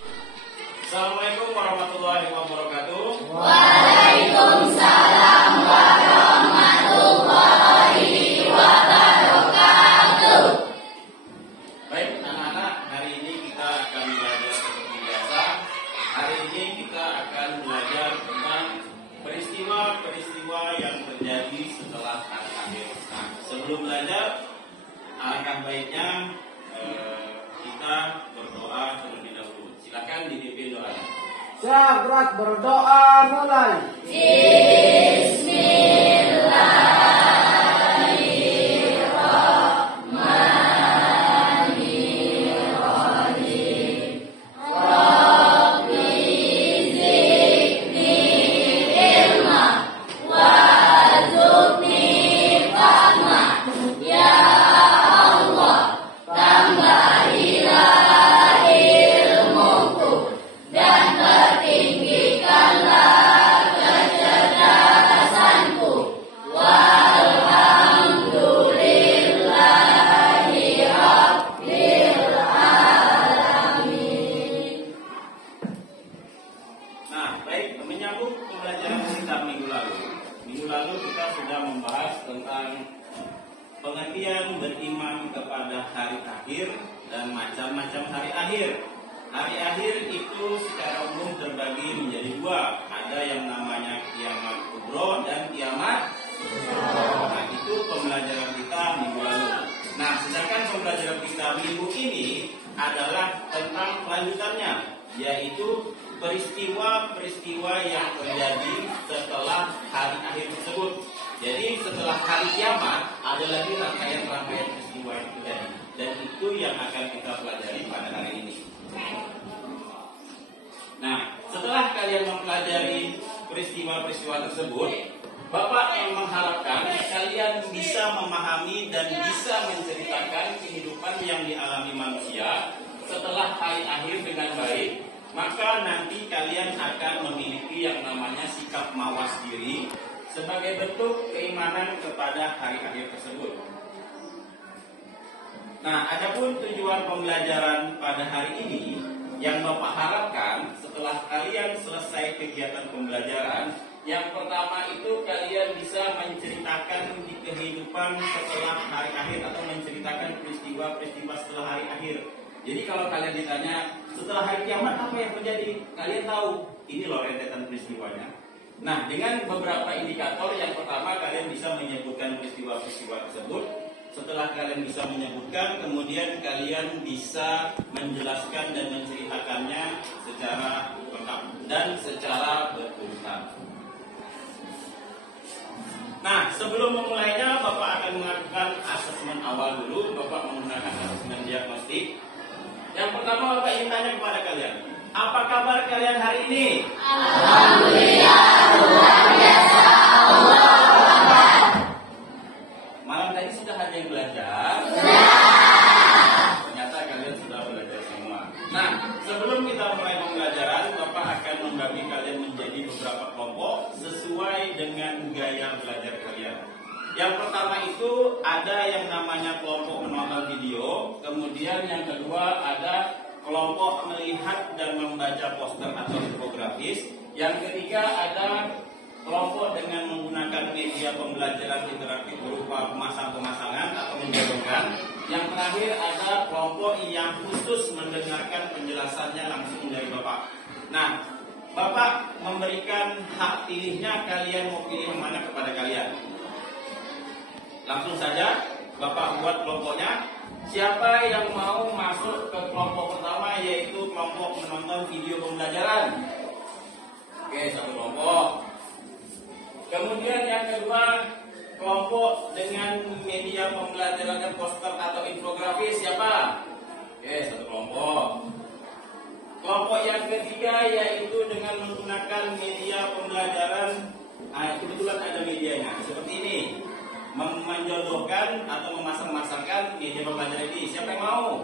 Assalamualaikum warahmatullahi wabarakatuh. Waalaikumsalam warahmatullahi wabarakatuh. Baik anak-anak, hari ini kita akan belajar seperti biasa. Hari ini kita akan belajar tentang peristiwa-peristiwa yang terjadi setelah hari akhir. Nah, sebelum belajar, alangkah baiknya kita berdoa terlebih dahulu. Silakan dipimpin doanya. Sahabat berdoa mulai. Nah, baik, menyambung pembelajaran kita minggu lalu. Minggu lalu kita sudah membahas tentang pengertian beriman kepada hari akhir dan macam-macam hari akhir. Hari akhir itu secara umum terbagi menjadi dua. Ada yang namanya kiamat kubro dan kiamat. Nah, itu pembelajaran kita minggu lalu. Nah, sedangkan pembelajaran kita minggu ini adalah tentang kelanjutannya, yaitu peristiwa-peristiwa yang terjadi setelah hari akhir tersebut. Jadi setelah hari kiamat ada lagi rangkaian-rangkaian peristiwa yang terjadi, dan itu yang akan kita pelajari pada hari ini. Nah, setelah kalian mempelajari peristiwa-peristiwa tersebut, Bapak yang mengharapkan kalian bisa memahami dan bisa menceritakan kehidupan yang dialami manusia setelah hari akhir dengan baik. Maka nanti kalian akan memiliki yang namanya sikap mawas diri sebagai bentuk keimanan kepada hari akhir tersebut. Nah, adapun tujuan pembelajaran pada hari ini yang Bapak harapkan setelah kalian selesai kegiatan pembelajaran, yang pertama itu kalian bisa menceritakan di kehidupan setelah hari akhir atau menceritakan peristiwa-peristiwa setelah hari akhir. Jadi kalau kalian ditanya setelah hari kiamat apa yang terjadi, kalian tahu ini loh rentetan peristiwanya. Nah, dengan beberapa indikator, yang pertama kalian bisa menyebutkan peristiwa-peristiwa tersebut. Setelah kalian bisa menyebutkan, kemudian kalian bisa menjelaskan dan menceritakannya secara lengkap dan secara berurutan. Nah, sebelum memulainya, Bapak akan melakukan asesmen awal dulu. Bapak menggunakan asesmen diagnostik. Yang pertama, Bapak ingin tanya kepada kalian, apa kabar kalian hari ini? Alhamdulillah, luar biasa. Malam tadi sudah ada yang belajar? Ternyata kalian sudah belajar semua. Nah, sebelum kita mulai pembelajaran, Bapak akan membagi kalian menjadi beberapa kelompok sesuai dengan gaya belajar kalian. Yang pertama itu ada yang namanya kelompok menonton video, kemudian yang kedua ada kelompok melihat dan membaca poster atau infografis, yang ketiga ada kelompok dengan menggunakan media pembelajaran interaktif berupa pemasangan atau menjodohkan, yang terakhir ada kelompok yang khusus mendengarkan penjelasannya langsung dari Bapak. Nah, Bapak memberikan hak pilihnya, kalian mau pilih yang mana kepada kalian. Langsung saja Bapak buat kelompoknya. Siapa yang mau masuk ke kelompok pertama, yaitu kelompok menonton video pembelajaran? Oke, satu kelompok. Kemudian yang kedua, kelompok dengan media pembelajaran dan poster atau infografis, siapa? Oke, satu kelompok. Kelompok yang ketiga yaitu dengan menggunakan media pembelajaran. Kebetulan ada medianya seperti ini, menjodohkan atau memasang-masangkan media pembelajaran ini. Siapa yang mau?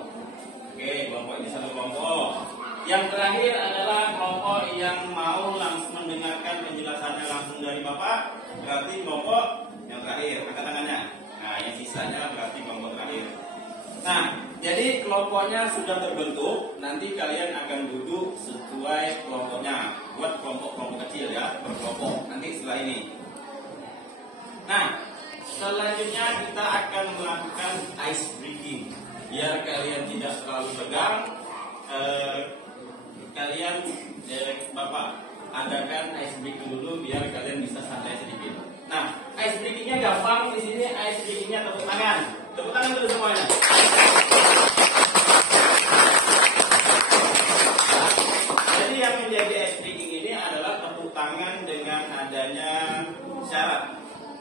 Oke, kelompok ini satu kelompok. Yang terakhir adalah kelompok yang mau langsung mendengarkan penjelasannya langsung dari Bapak. Berarti kelompok yang terakhir, angkat tangannya. Nah, yang sisanya berarti kelompok terakhir. Nah, jadi kelompoknya sudah terbentuk. Nanti kalian akan duduk sesuai kelompoknya. Buat kelompok-kelompok kecil ya, berkelompok. Nanti setelah ini. Nah, selanjutnya kita akan melakukan ice breaking. Biar kalian tidak terlalu tegang, kalian Bapak adakan ice breaking dulu biar kalian bisa santai sedikit. Nah, ice breakingnya gampang. Di sini ice breakingnya tepuk tangan. Tepuk tangan dulu semuanya. Jadi yang menjadi ice breaking ini adalah tepuk tangan dengan adanya syarat.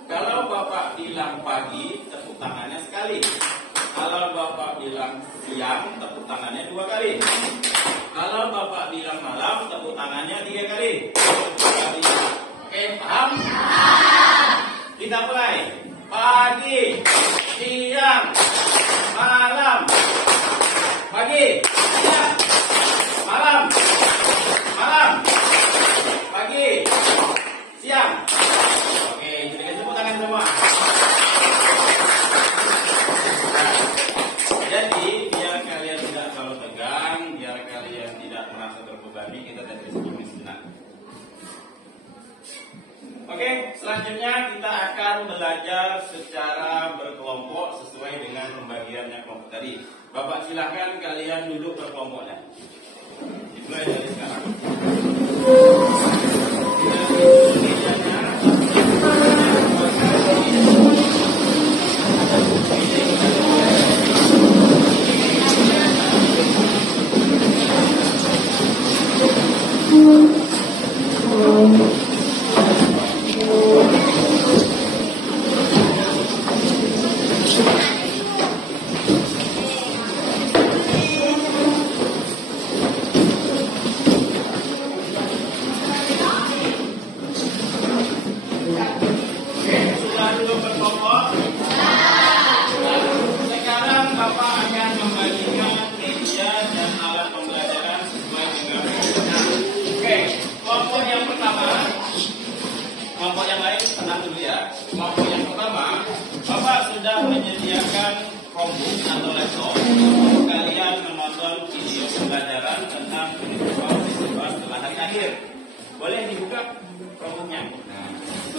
Kalau Bapak bilang pagi, tepuk tangannya sekali. Kalau Bapak bilang siang, tepuk tangannya 2 kali. Kalau Bapak bilang malam, tepuk tangannya 3 kali. Oke, paham? Kita mulai. Pagi, siang, malam. Pagi, siang, malam. Malam, pagi, siang. Oke, jadi tepuk tangan semua. Jadi biar kalian tidak terlalu tegang, biar kalian tidak merasa terbebani, kita dari sini sejenak. Oke, selanjutnya kita akan belajar secara berkelompok sesuai dengan pembagiannya kelompok tadi. Bapak silahkan kalian duduk berkelompoknya. Dimulai dari sekarang. Kelompok yang lain tenang dulu ya. Kelompok yang pertama, Bapak sudah menyediakan Chromebook atau laptop untuk kalian menonton video pembelajaran tentang peristiwa setelah hari akhir. Boleh dibuka Chromebooknya. Nah,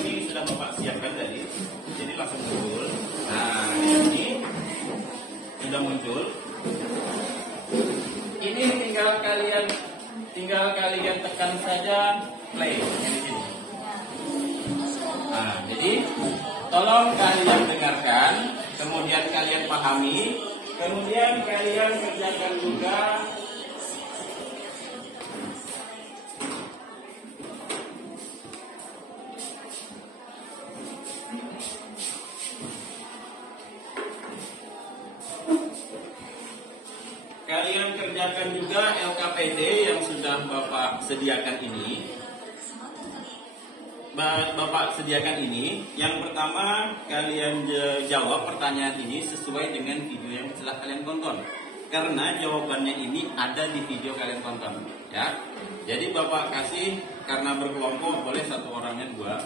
ini sudah Bapak siapkan tadi, jadi langsung muncul. Nah, ini sudah muncul. Ini tinggal kalian tekan saja play di sini. Nah, jadi tolong kalian dengarkan, kemudian kalian pahami, kemudian kalian kerjakan juga. Kalian kerjakan juga LKPD yang sudah Bapak sediakan ini. Bapak sediakan ini. Yang pertama, kalian jawab pertanyaan ini sesuai dengan video yang telah kalian tonton. Karena jawabannya ini ada di video kalian tonton, ya. Jadi Bapak kasih, karena berkelompok boleh satu orangnya 2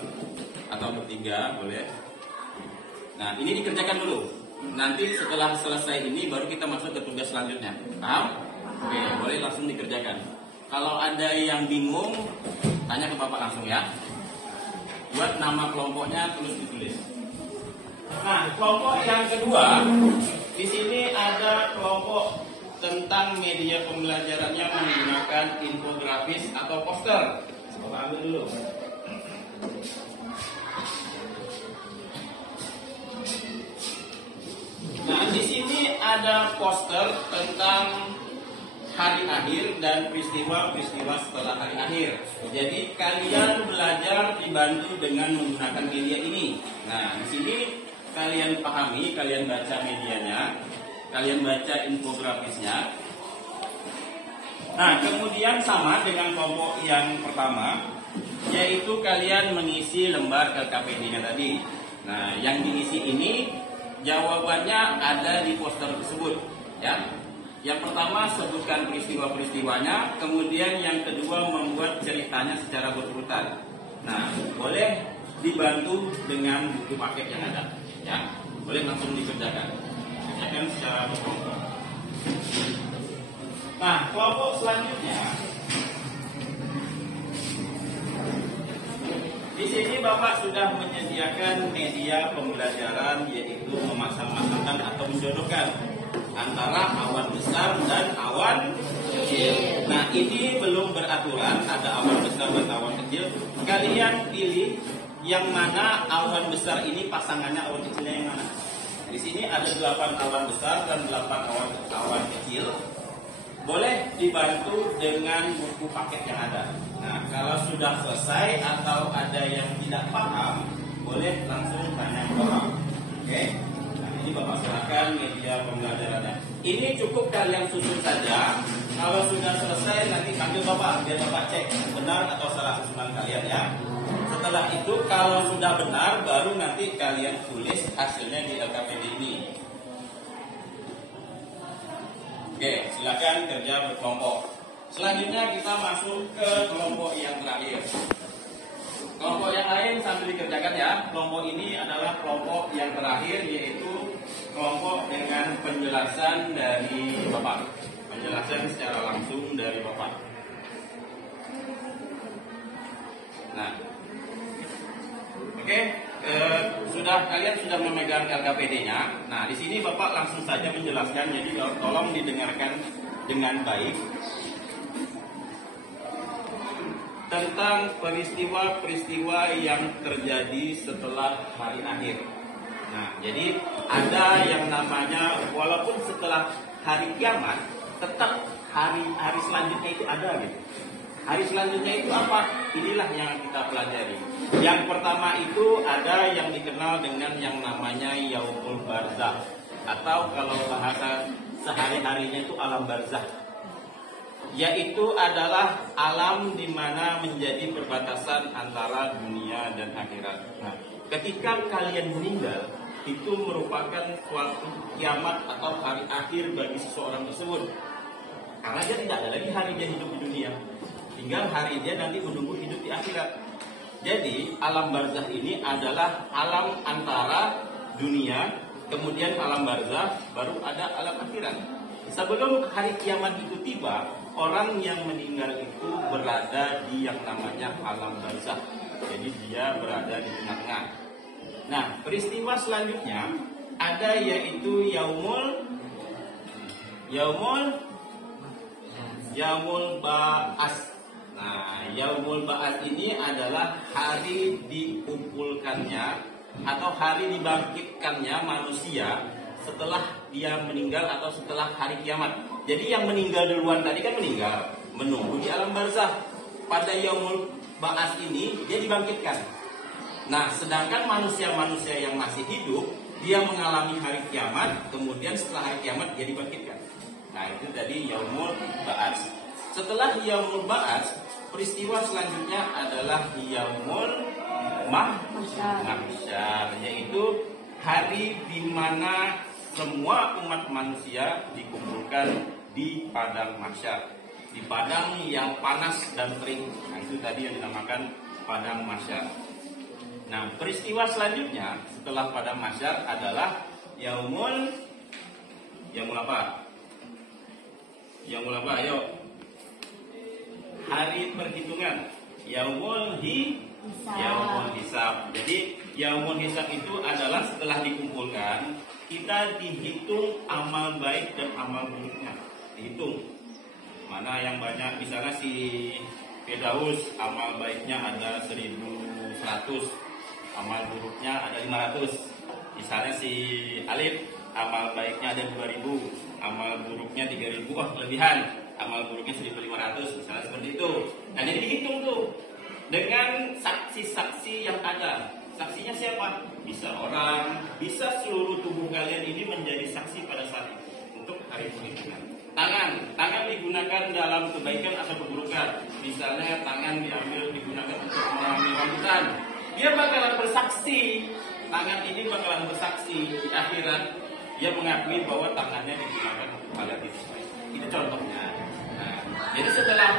atau bertiga boleh. Nah, ini dikerjakan dulu. Nanti setelah selesai ini baru kita masuk ke tugas selanjutnya. Paham? Oke, boleh langsung dikerjakan. Kalau ada yang bingung, tanya ke Bapak langsung ya. Buat nama kelompoknya terus ditulis. Nah, kelompok yang kedua, di sini ada kelompok tentang media pembelajarannya menggunakan infografis atau poster. Coba ambil dulu. Nah, di sini ada poster tentang hari akhir dan peristiwa-peristiwa setelah hari akhir. Jadi kalian belajar dibantu dengan menggunakan media ini. Nah, di sini kalian pahami, kalian baca medianya, kalian baca infografisnya. Nah, kemudian sama dengan kelompok yang pertama, yaitu kalian mengisi lembar LKPD-nya tadi. Nah, yang diisi ini jawabannya ada di poster tersebut, ya. Yang pertama sebutkan peristiwa-peristiwanya, kemudian yang kedua membuat ceritanya secara berurutan. Nah, boleh dibantu dengan buku paket yang ada, ya. Boleh langsung dikerjakan. Kerjakan secara berkelompok. Nah, kelompok selanjutnya, di sini Bapak sudah menyediakan media pembelajaran, yaitu memasang-masangkan atau menjodohkan antara awan besar dan awan kecil. Nah, ini belum beraturan, ada awan besar dan awan kecil. Kalian pilih yang mana awan besar ini pasangannya awan kecilnya yang mana. Di sini ada 8 awan besar dan 8 awan kecil. Boleh dibantu dengan buku paket yang ada. Nah, kalau sudah selesai atau ada yang tidak paham, boleh langsung tanya ke orang. Oke? Nah, ini Bapak serahkan media pembelajarannya. Ini cukup kalian susun saja. Kalau sudah selesai, nanti panggil Bapak, biar Bapak cek benar atau salah susunan kalian ya. Setelah itu, kalau sudah benar, baru nanti kalian tulis hasilnya di LKPD ini. Oke, silakan kerja berkelompok. Selanjutnya kita masuk ke kelompok yang terakhir. Kelompok yang lain sambil dikerjakan ya. Kelompok ini adalah kelompok yang terakhir, yaitu kelompok dengan penjelasan dari Bapak. Penjelasan secara langsung dari Bapak. Nah, oke. Kalian sudah memegang LKPD-nya. Nah, di sini Bapak langsung saja menjelaskan, jadi tolong didengarkan dengan baik tentang peristiwa-peristiwa yang terjadi setelah hari akhir. Nah, jadi ada yang namanya, walaupun setelah hari kiamat, tetap hari selanjutnya itu ada gitu. Hari selanjutnya itu apa? Inilah yang kita pelajari. Yang pertama itu ada yang dikenal dengan yang namanya Yaumul Barzakh, atau kalau bahasa sehari-harinya itu alam barzakh. Yaitu adalah alam di mana menjadi perbatasan antara dunia dan akhirat. Nah, ketika kalian meninggal, itu merupakan suatu kiamat atau hari akhir bagi seseorang tersebut. Karena dia tidak ada lagi hari dia hidup di dunia. Tinggal hari dia nanti menunggu hidup di akhirat. Jadi alam barzakh ini adalah alam antara dunia, kemudian alam barzakh, baru ada alam akhirat. Sebelum hari kiamat itu tiba, orang yang meninggal itu berada di yang namanya alam barzakh. Jadi dia berada di tengah-tengah. Nah, peristiwa selanjutnya ada yaitu Yaumul Ba'ats. Nah, Yaumul Ba'ats ini adalah hari dikumpulkannya atau hari dibangkitkannya manusia setelah dia meninggal atau setelah hari kiamat. Jadi yang meninggal duluan tadi kan meninggal, menunggu di alam barzakh. Pada Yaumul Ba'ats ini dia dibangkitkan. Nah, sedangkan manusia-manusia yang masih hidup, dia mengalami hari kiamat, kemudian setelah hari kiamat dia dibangkitkan. Nah, itu tadi Yaumul Ba'ats. Setelah Yaumul Ba'ats, peristiwa selanjutnya adalah Yaumul Mahsyar, yaitu hari di mana semua umat manusia dikumpulkan di padang mahsyar, di padang yang panas dan kering. Nah, itu tadi yang dinamakan padang mahsyar. Nah, peristiwa selanjutnya setelah padang mahsyar adalah Yaumul apa? Yaumul apa? Ayo. Hari perhitungan. Yaumul Hisab. Jadi Yaumul Hisab itu adalah setelah dikumpulkan, kita dihitung amal baik dan amal buruknya. Dihitung mana yang banyak. Misalnya si Firdaus amal baiknya ada 1100, amal buruknya ada 500. Misalnya si Alif amal baiknya ada 2000, amal buruknya 3000. Wah, kelebihan, amal buruknya 1500, misalnya seperti itu. Nah, jadi dihitung tuh dengan saksi-saksi yang ada. Saksinya siapa? Bisa orang, bisa seluruh tubuh kalian ini menjadi saksi pada saat itu untuk hari perhitungan. Tangan digunakan dalam kebaikan atau keburukan. Misalnya tangan digunakan untuk mengambil rambutan. Dia bakalan bersaksi. Tangan ini bakalan bersaksi di akhirat. Dia mengakui bahwa tangannya digunakan untuk hal yang itu. Itu contohnya. Nah, jadi setelah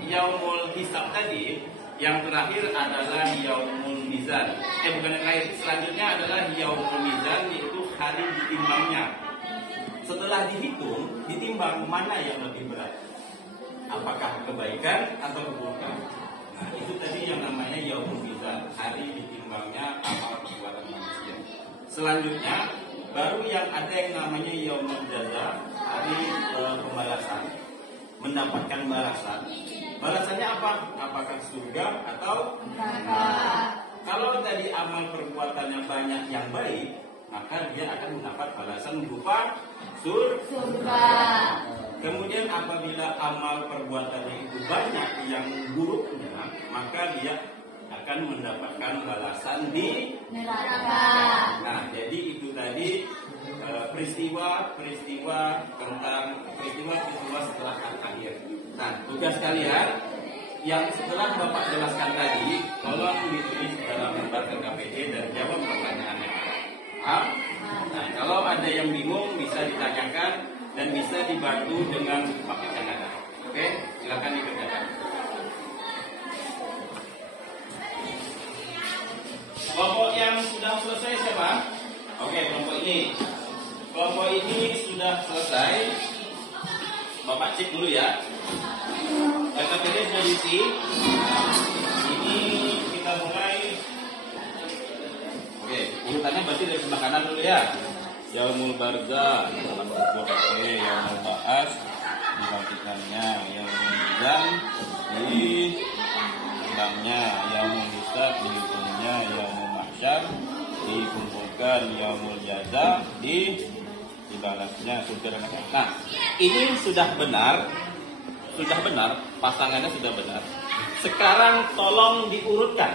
Yaumul Hisab tadi, yang terakhir adalah Yaumul Mizan. Bukan yang terakhir. Selanjutnya adalah Yaumul Mizan, yaitu hari ditimbangnya. setelah dihitung, ditimbang mana yang lebih berat. Apakah kebaikan atau keburukan? Nah, itu tadi yang namanya yaumul mizan, hari ditimbangnya amal perbuatan manusia. Selanjutnya, baru yang ada yang namanya yaumul jaza, hari pembalasan, mendapatkan balasan. Balasannya apa? Apakah surga atau neraka? Kalau tadi amal perbuatannya banyak yang baik, maka dia akan mendapat balasan berupa surga. Kemudian apabila amal perbuatannya itu banyak yang buruknya, maka dia akan mendapatkan balasan di neraka. Nah, jadi itu tadi peristiwa-peristiwa tentang peristiwa-peristiwa setelah akhir. Nah, tugas kalian yang setelah Bapak jelaskan tadi, tolong ditulis dalam lembar ke KPD dan jawab pertanyaannya. Paham? Nah, kalau ada yang bingung bisa ditanyakan dan bisa dibantu dengan paket yang ada. Oke, silakan dikerjakan. Kelompok yang sudah selesai siapa? Oke, kelompok ini. Kelompok ini sudah selesai. Bapak cek dulu ya. KPD sudah diisi. Nah, ini kita mulai. Oke, urutannya berarti dari sebelah kanan dulu ya. Yaumul barza, oke, yaumul ba'as, dibangkitkannya, yaumul mizan, ditimbangnya, yaumul hisab, dihitungnya, yaumul mahsyar, dikumpulkan, yaumul jaza, dibalasnya, surga dan neraka. Nah, ini sudah benar, pasangannya sudah benar. Sekarang tolong diurutkan,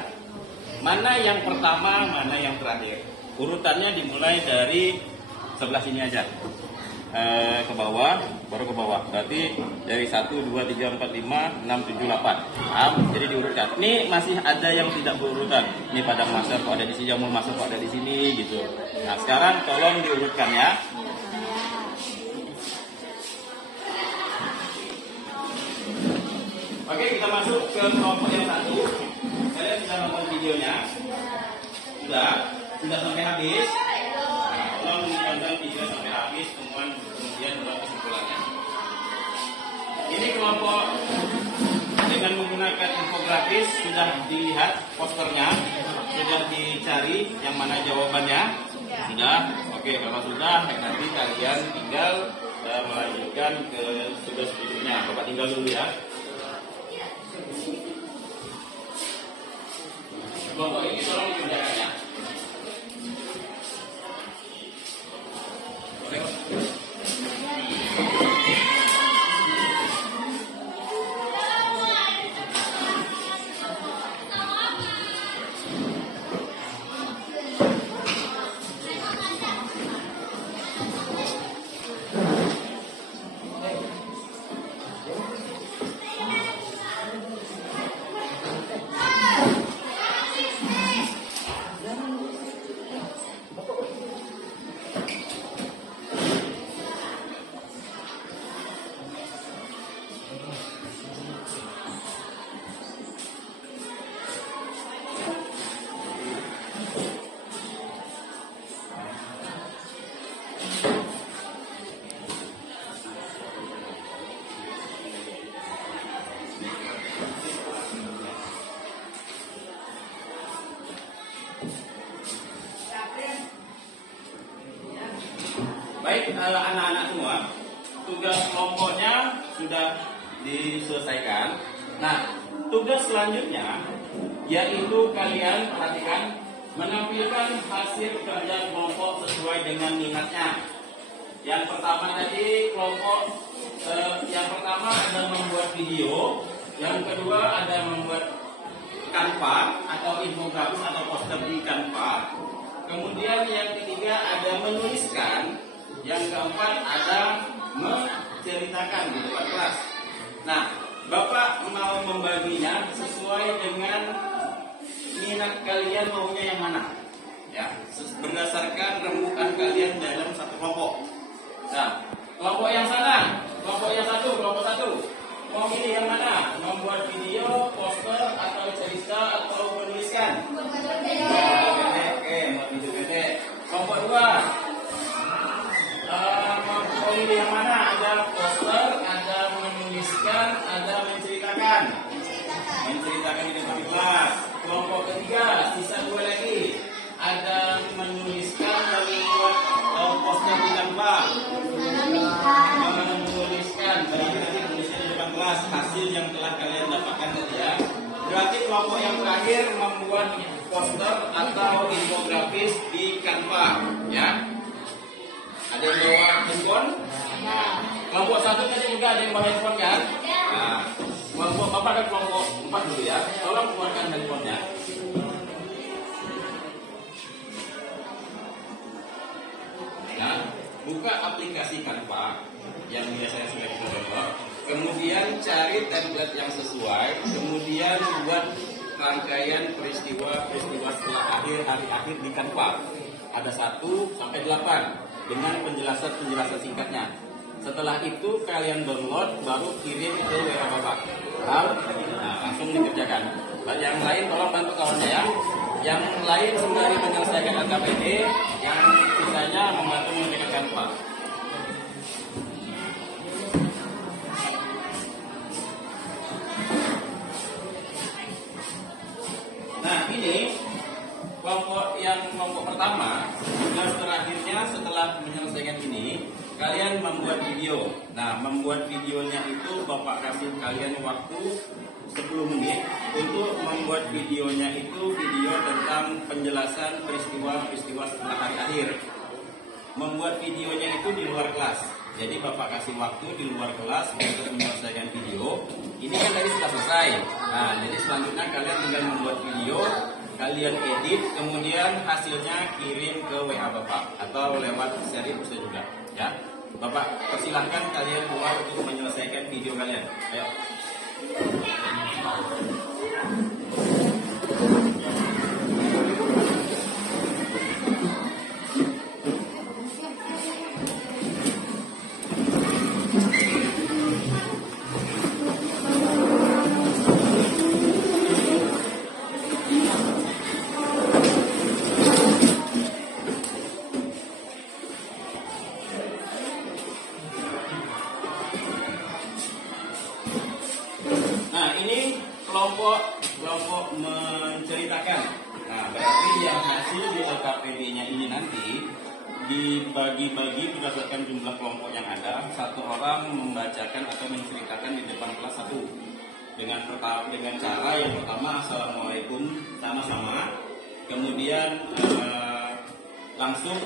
mana yang pertama, mana yang terakhir. Urutannya dimulai dari sebelah sini aja, ke bawah, baru ke bawah. Berarti dari 1, 2, 3, 4, 5, 6, 7, 8. Jadi diurutkan. Ini masih ada yang tidak berurutan. Ini padang mahsyar kok ada di sini, yaumul mahsyar kok ada di sini, gitu. Nah, sekarang tolong diurutkan ya. Oke, kita masuk ke kelompok yang satu. Kalian bisa nonton videonya. Sudah sampai habis. Tolong ditonton video sampai habis, kemudian buat kesimpulannya. Ini kelompok dengan menggunakan infografis sudah dilihat posternya, sudah dicari yang mana jawabannya. Sudah. Oke, kalau sudah nanti kalian tinggal melanjutkan ke tugas berikutnya. Bapak tinggal dulu ya. Kelompok ini tolong dikerjakan ya. Baik, anak-anak semua, tugas kelompoknya sudah diselesaikan. Nah, tugas selanjutnya yaitu kalian perhatikan menampilkan hasil kerja kelompok sesuai dengan minatnya. Yang pertama tadi kelompok yang pertama ada membuat video, yang kedua ada membuat Canva atau infografis atau poster di Canva. Kemudian yang ketiga ada menuliskan. Yang keempat ada menceritakan di depan kelas. Nah, Bapak mau membaginya sesuai dengan minat kalian maunya yang mana? Ya, berdasarkan rembukan kalian dalam satu kelompok. Nah, kelompok yang sana, kelompok yang kelompok satu. Mau pilih yang mana? Membuat video, poster, atau cerita, atau menuliskan? Oke, mau video pendek. Kelompok dua. Membuat kelompok yang terakhir membuat poster atau infografis di Canva, ya. Ada yang bawa handphone? Kelompok 1 tadi juga ada yang bawa handphone kan? Nah, kelompok Bapak ada kelompok 4 dulu ya. Tolong keluarkan handphonenya. Nah, buka aplikasi Canva yang biasanya sudah kita download. Kemudian cari template yang sesuai. Kemudian buat rangkaian peristiwa setelah hari-akhir di Canva. Ada 1 sampai 8 dengan penjelasan singkatnya. Setelah itu kalian download, baru kirim ke WA Bapak. Nah, langsung dikerjakan. Dan yang lain tolong bantu kawannya ya. Yang lain sembari menyelesaikan LKPD, yang sisanya membantu mengerjakan Canva. Nah, ini kelompok pertama, tugas terakhirnya setelah menyelesaikan ini, kalian membuat video. Nah, membuat videonya itu Bapak kasih kalian waktu 10 menit untuk membuat videonya itu video tentang penjelasan peristiwa setelah hari akhir. Membuat videonya itu di luar kelas. Jadi Bapak kasih waktu di luar kelas untuk menyelesaikan video. Ini kan tadi sudah selesai. Nah, jadi selanjutnya kalian tinggal membuat video, kalian edit, kemudian hasilnya kirim ke WA Bapak atau lewat seri bisa juga, ya. Bapak persilahkan kalian keluar untuk menyelesaikan video kalian. Ayo. Nah, ini kelompok menceritakan. Nah, berarti yang hasil di LKPD-nya ini nanti dibagi-bagi berdasarkan jumlah kelompok yang ada. Satu orang membacakan atau menceritakan di depan kelas 1 dengan cara yang pertama assalamualaikum sama-sama. Kemudian langsung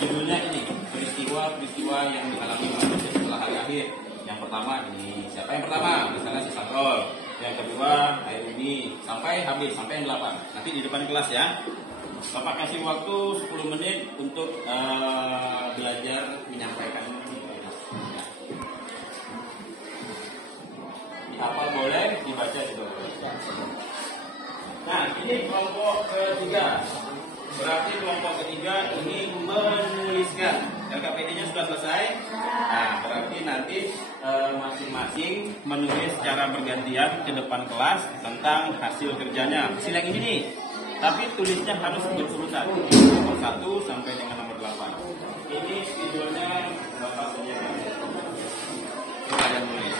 judulnya ini peristiwa yang dialami manusia setelah hari akhir. Yang pertama ini siapa yang pertama? Misalnya si Satrol. Yang kedua ini sampai habis, sampai yang 8. Nanti di depan kelas ya. Bapak kasih waktu 10 menit untuk belajar menyampaikan. Dihafal boleh, dibaca juga boleh. Nah, ini kelompok ketiga. Berarti kelompok ketiga ini menuliskan. LKPD-nya sudah selesai. Nah, berarti nanti masing-masing menulis secara bergantian ke depan kelas tentang hasil kerjanya. Hasil yang ini nih. Tapi tulisnya harus berurutan. Nomor 1 sampai dengan nomor 8. Ini videonya Bapak sediakan. Kalian tulis.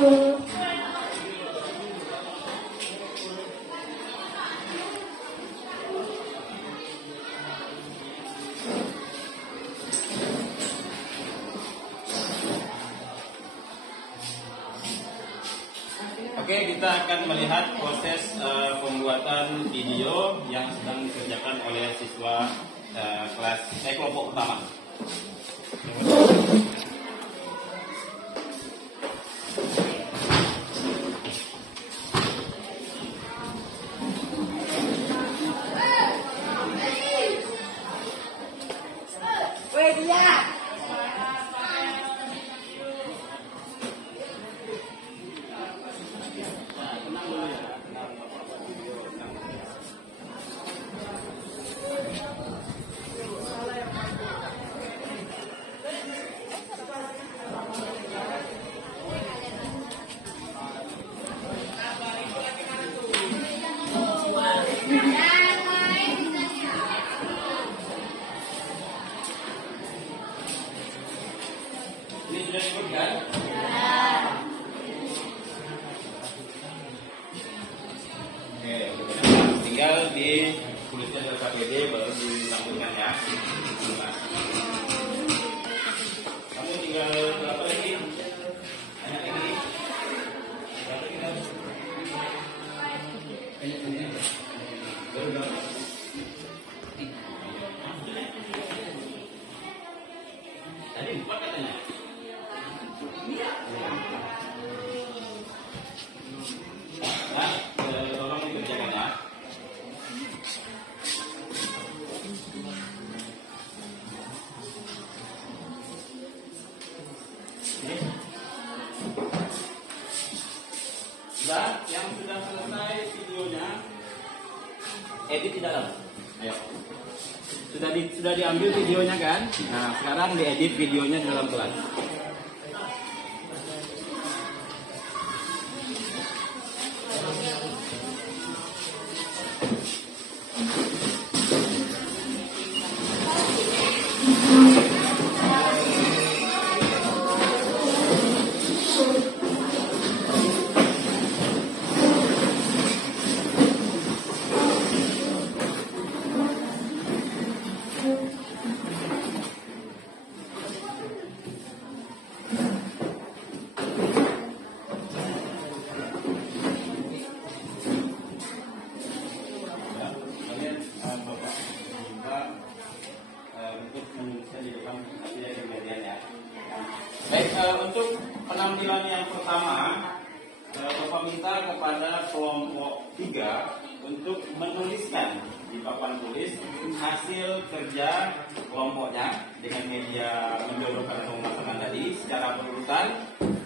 Oke, kita akan melihat proses pembuatan video yang sedang dikerjakan oleh siswa kelompok pertama. Ini sudah cukup kan? Oke, tinggal dituliskan dari KBD baru disambungkan ya. Kamu tinggal berapa lagi? Banyak lagi? Berapa lagi? Baru berapa? Tadi 4 katanya. Nah, tolong dikerjakan ya. Dan yang sudah selesai videonya, edit di dalam. Ayo. Sudah diambil videonya kan? Nah, sekarang diedit videonya di dalam kelas. Baik, untuk penampilan yang pertama, Bapak minta kepada kelompok 3 untuk menuliskan di papan tulis hasil kerja kelompoknya dengan media menjodohkan atau memasukkan tadi secara berurutan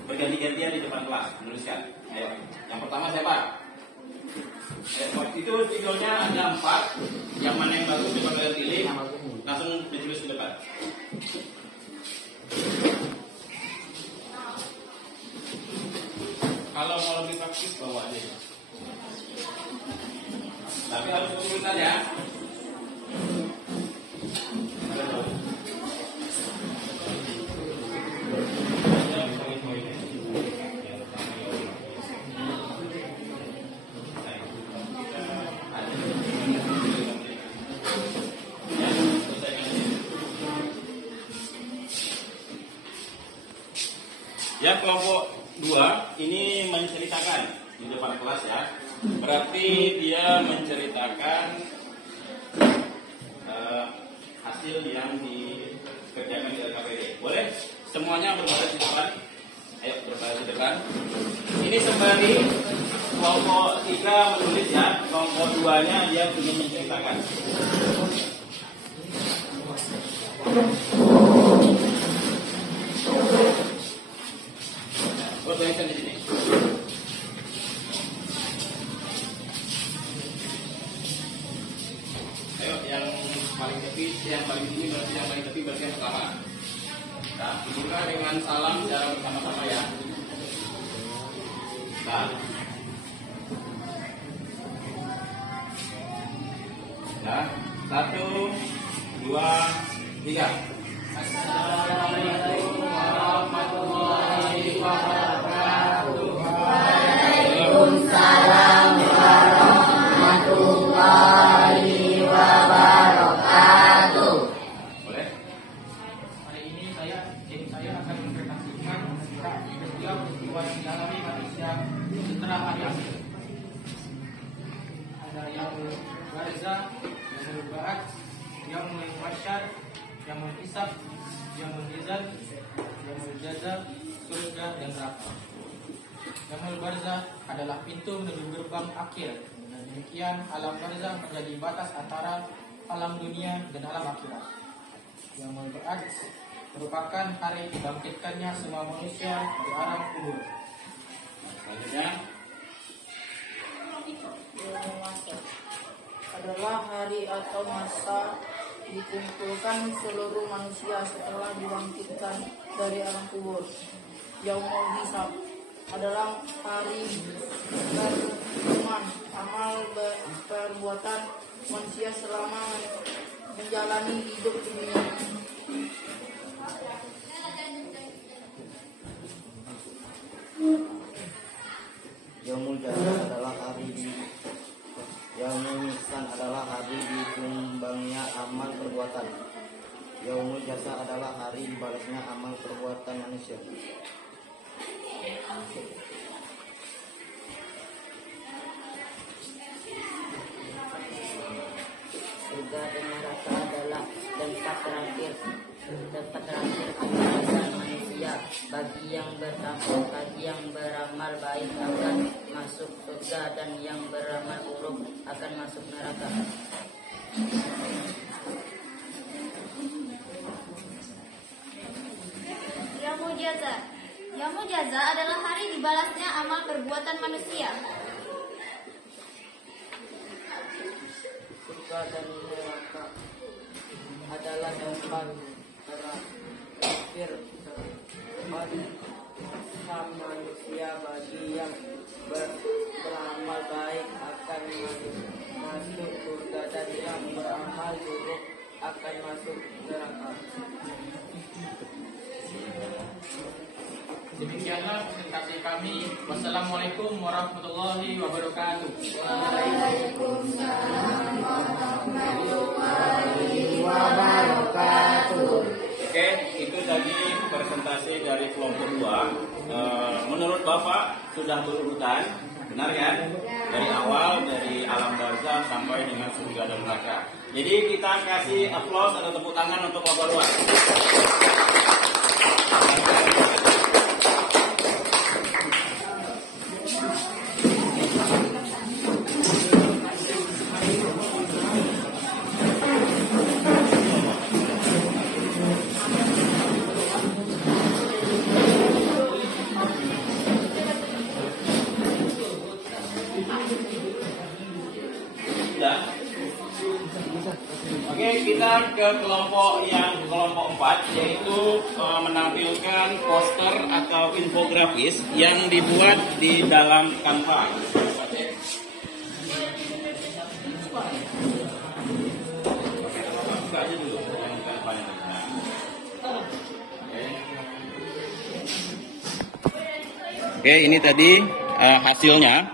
berganti-gantian di depan kelas menuliskan. Ayo, yang pertama siapa? Waktu itu videonya ada 4, yang mana yang bagus coba kalian pilih, langsung ditulis di depan. Kalau mau lebih praktis bawa aja. Tapi harus berurutan ya. Ya, kelompok 2 ini menceritakan di depan kelas ya. Berarti dia menceritakan hasil yang dikerjakan di LKPD. Boleh semuanya berbaris di depan. Ayo berbaris di depan. Ini sembari kelompok 3 menulis ya. Kelompok 2-nya dia ingin menceritakan. Tuliskan di sini. Ayo, yang paling tepi, yang paling tinggi berarti yang paling tepi berarti yang pertama. Nah, buka dengan salam secara bersama-sama ya. Nah, nah, 1, 2, 3. Assalamualaikum warahmatullahi wabarakatuh. saya akan mempresentasikan setiap peristiwa yang dialami manusia setelah hari akhir. Ada Yaumul Barzah, Yaumul Ba'ats, Yaumul Mahsyar, Yaumul Hisab, Yaumul Mizan, Yaumul Jaza, surga dan neraka. Yaumul Barzah adalah pintu menuju gerbang akhir. Dan demikian alam barzah menjadi batas antara alam dunia dan alam akhirat. Yaumul Ba'ats merupakan hari dibangkitkannya semua manusia dari alam kubur. Selanjutnya, Yaumul Mahsyar adalah hari atau masa dikumpulkan seluruh manusia setelah dibangkitkan dari alam kubur. Yaumul Hisab adalah hari penghitungan amal perbuatan manusia selama menjalani hidup di dunia. Yaumul Jaza adalah hari Yaumul Mizan adalah hari ditimbangnya amal perbuatan. Yaumul Jaza adalah hari dibalasnya amal perbuatan manusia. Surga dan neraka adalah tempat terakhir pembalasan manusia. Bagi yang beramal baik akan masuk surga dan yang beramal buruk akan masuk neraka. Yaumul Jaza. Yaumul Jaza adalah hari dibalasnya amal perbuatan manusia. Surga dan neraka adalah tempat terakhir pembalasan manusia. Bagi yang beramal baik akan masuk surga dan yang beramal buruk akan masuk neraka. Demikianlah presentasi kami. Wassalamualaikum warahmatullahi wabarakatuh. oke, itu tadi presentasi dari kelompok 2. Menurut Bapak sudah berurutan, benar ya? Dari awal, dari alam barzah sampai dengan surga dan neraka. Jadi kita kasih aplaus atau tepuk tangan untuk kelompok 2. Oke, kita ke kelompok 4, yaitu menampilkan poster atau infografis yang dibuat di dalam Canva. Buka aja dulu yang Canva-nya. Oke, ini tadi hasilnya.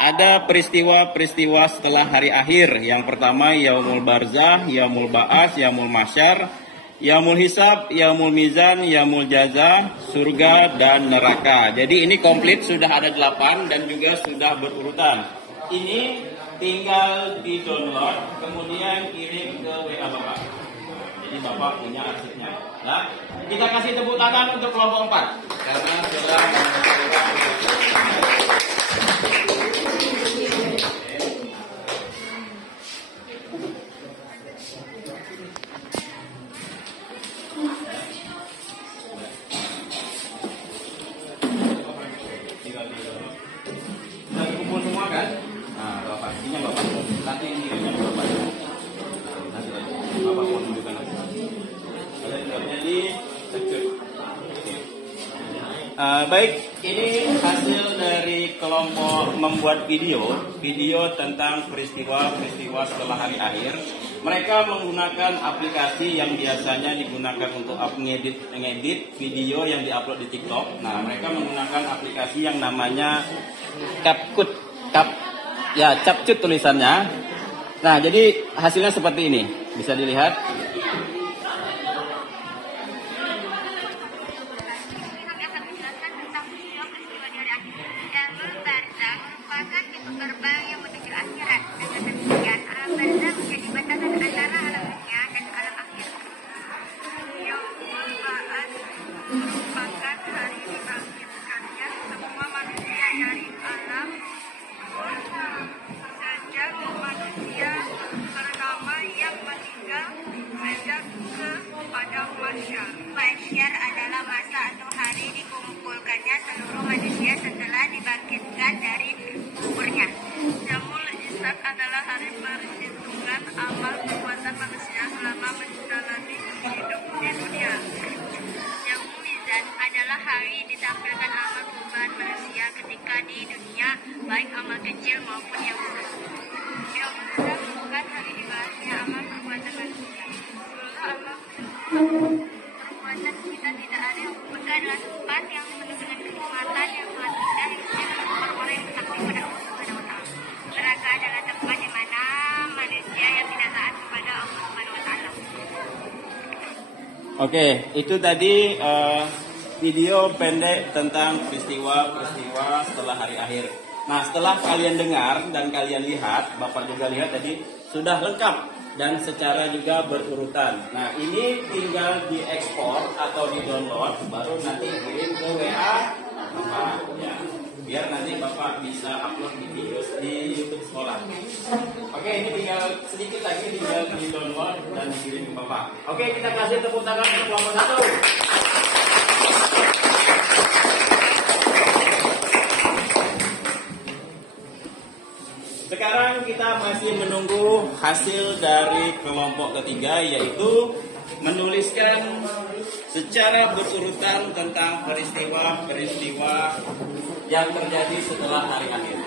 Ada peristiwa-peristiwa setelah hari akhir. Yang pertama Yaumul Barzah, Yaumul Ba'ats, Yaumul Mahsyar, Yaumul Hisab, Yaumul Mizan, Yaumul Jaza, surga dan neraka. Jadi ini komplit, sudah ada 8 dan juga sudah berurutan. Ini tinggal di download, kemudian kirim ke WA Bapak. Jadi Bapak punya arsipnya. Nah, kita kasih tepuk tangan untuk kelompok 4 karena sudah baik, ini hasil dari kelompok membuat video tentang peristiwa-peristiwa setelah hari akhir. Mereka menggunakan aplikasi yang biasanya digunakan untuk mengedit video yang diupload di TikTok. Nah, mereka menggunakan aplikasi yang namanya CapCut tulisannya. Nah, jadi hasilnya seperti ini. Bisa dilihat. Mahsyar adalah masa atau hari dikumpulkannya seluruh manusia setelah dibangkitkan dari kuburnya. Yaumul Hisab adalah hari perhitungan amal perbuatan manusia selama menjalani hidup di dunia. Yaumul Mizan adalah hari ditampilkan amal perbuatan manusia ketika di dunia, baik amal kecil maupun yang besar. Yaumul Hisab bukan hari dibahasnya amal perbuatan manusia. Seluruh amal perbuatan kita tidak ada yang berbeda dengan tempat yang penuh dengan kenikmatan yang sangat indah yang dijalankan orang-orang yang berbakti pada Allah Subhanahu wa taala. Neraka adalah tempat di mana manusia yang tidak taat kepada Allah Subhanahu wa taala. Oke, itu tadi video pendek tentang peristiwa-peristiwa setelah hari akhir. Nah, setelah kalian dengar dan kalian lihat, Bapak juga lihat tadi sudah lengkap dan secara juga berurutan. Nah, ini tinggal diekspor atau di-download, baru nanti kirim ke WA Bapak, ya. Biar nanti Bapak bisa upload video di YouTube sekolah. Oke, ini tinggal sedikit lagi, tinggal di-download dan dikirim ke Bapak. Oke, kita kasih tepuk tangan untuk kelompok 1. Sekarang kita masih menunggu hasil dari kelompok ketiga, yaitu menuliskan secara berurutan tentang peristiwa-peristiwa yang terjadi setelah hari akhir.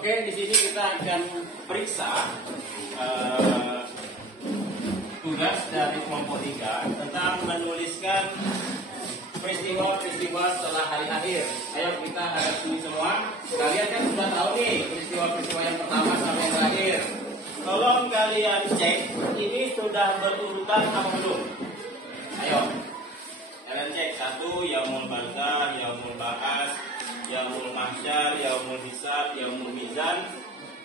Oke, di sini kita akan periksa tugas dari kelompok 3 tentang menuliskan peristiwa-peristiwa setelah hari akhir. Ayo kita hadapi semua. Kalian kan sudah tahu nih peristiwa-peristiwa yang pertama sampai yang terakhir. Tolong kalian cek ini sudah berurutan apa belum? Ayo. Kalian cek. 1, Yaumul Barzah, Yaumul Ba'ats, Yaumul Mahsyar, Yaumul Hisab, Yaumul Mizan,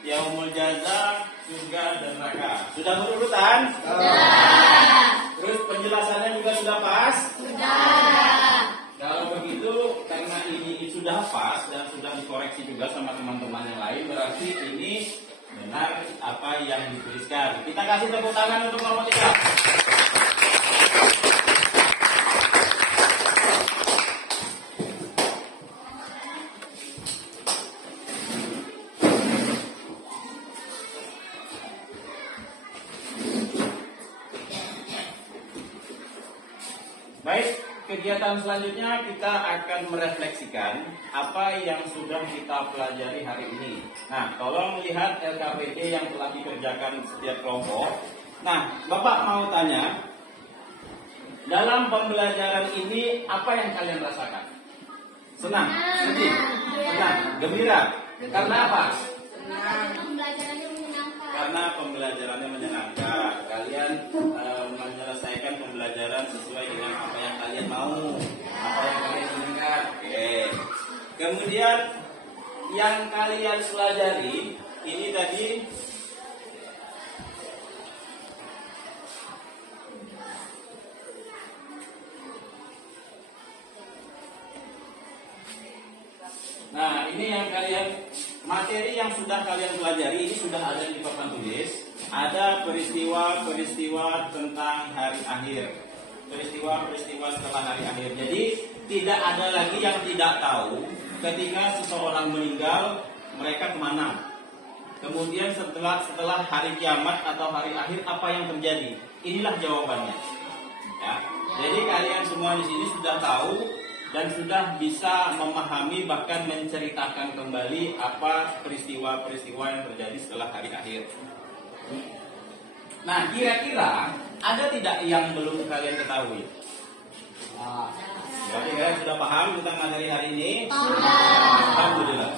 Yaumul Jaza, surga dan neraka. Sudah berurutan? Sudah. Terus penjelasannya juga sudah pas? Sudah. Kalau begitu, karena ini sudah pas dan sudah dikoreksi juga sama teman-teman yang lain, berarti ini benar apa yang dituliskan. Kita kasih tepuk tangan untuk kelompok 3. Baik, kegiatan selanjutnya kita akan merefleksikan apa yang sudah kita pelajari hari ini. Nah, tolong lihat LKPD yang telah dikerjakan setiap kelompok. Nah, Bapak mau tanya, dalam pembelajaran ini apa yang kalian rasakan? Senang? Sedih? Senang? Gembira? Karena apa? Pembelajarannya menyenangkan. Karena pembelajarannya menyenangkan. Kalian menyelesaikan pembelajaran sesuai dengan apa yang kalian mau, apa yang kalian inginkan. Oke. Kemudian yang kalian pelajari ini tadi nah, ini yang kalian materi yang sudah kalian pelajari ini sudah ada di papan tulis. Ada peristiwa-peristiwa tentang hari akhir, peristiwa-peristiwa setelah hari akhir. Jadi tidak ada lagi yang tidak tahu ketika seseorang meninggal mereka kemana. Kemudian setelah hari kiamat atau hari akhir apa yang terjadi? Inilah jawabannya. Ya. Jadi kalian semua di sini sudah tahu dan sudah bisa memahami bahkan menceritakan kembali apa peristiwa-peristiwa yang terjadi setelah hari akhir. Nah, kira-kira ada tidak yang belum kalian ketahui? Berarti kalian sudah paham tentang materi hari ini? Alhamdulillah.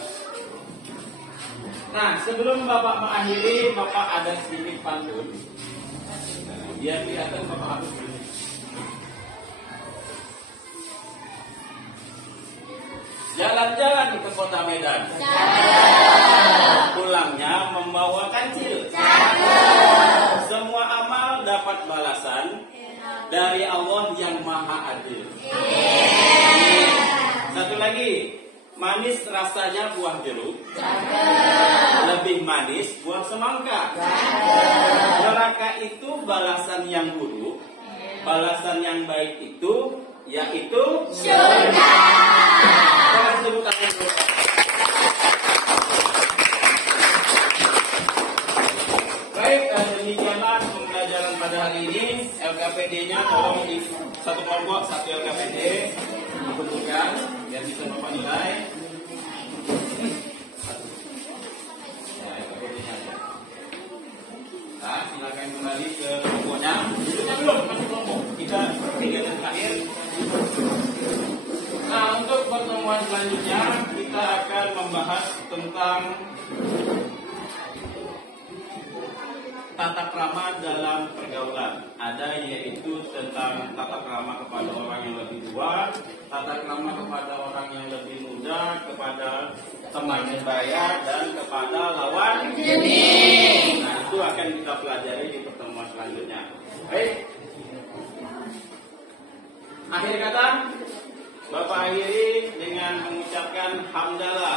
Nah, sebelum Bapak mengakhiri, Bapak ada sedikit pantun. Biar kelihatan Bapak hapus dulu. Jalan-jalan ke kota Medan. Pulangnya membawa kancil. Semua amal dapat balasan dari Allah yang Maha Adil. Satu lagi, manis rasanya buah jeruk, lebih manis buah semangka. Neraka itu balasan yang buruk, balasan yang baik itu yaitu surga. Baik, demikianlah pembelajaran pada hari ini. LKPD-nya tolong di satu kelompok, satu LKPD dibentukkan biar bisa Bapak nilai. Ya, LKPD-nya aja. Nah, silakan kembali ke kelompoknya. Belum, masih kelompok. Kita kegiatan terakhir. Nah, untuk pertemuan selanjutnya kita akan membahas tentang tata krama dalam pergaulan. Ada yaitu tentang tata krama kepada orang yang lebih tua, tata krama kepada orang yang lebih muda, kepada teman sebaya dan kepada lawan jenis. Nah, itu akan kita pelajari di pertemuan selanjutnya. Baik. Akhir kata, Bapak akhiri dengan mengucapkan hamdalah